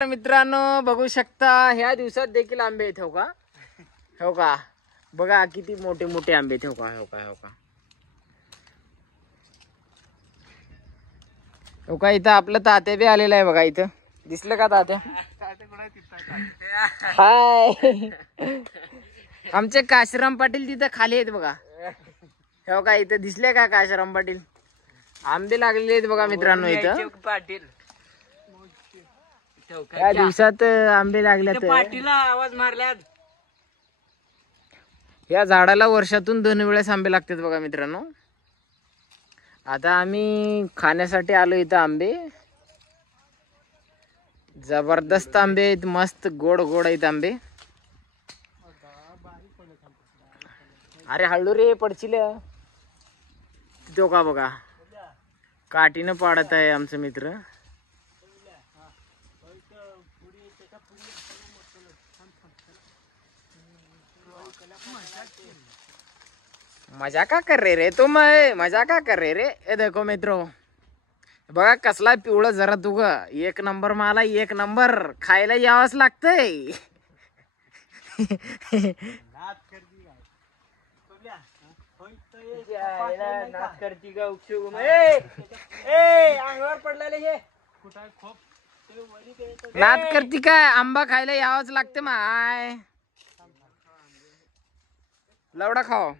मित्रांनो बघू शकता ह्या दिवसात देखील आंबे आहेत हो का बघा किती मोठे मोठे आंबे आहेत हो का इथं आपलं तात्या बी आलेलं आहे बघा इथं दिसलं का तात्या हाय आमचे काशीराम पाटील तिथं खाली आहेत बघा हो का इथं दिसले का काशीराम पाटील आंबे लागलेले आहेत बघा मित्रांनो इथं पाटील या दिवसात आंबे लागल्यात पाटीला आवाज मारल्यात या झाडाला वर्षातून 2 वेळेस आंबे लागतात बघा मित्रांनो आता आम्ही खाण्यासाठी आलो इथं आंबे जबरदस्त आंबे आहेत मस्त गोड गोड आहेत आंबे अरे हळू रे पडशील तो का बघा काठीनं पाडत आहे आमचं मित्र मजा का कर रे तुम मजा का कर रे ए देखो मित्रो बघा कसला पिवळं जरा तुग 1 नंबर मला 1 नंबर खायला यावंच लागतंय नाद करती काय आंबा खायला यावंच लागते माय लवडा खाओ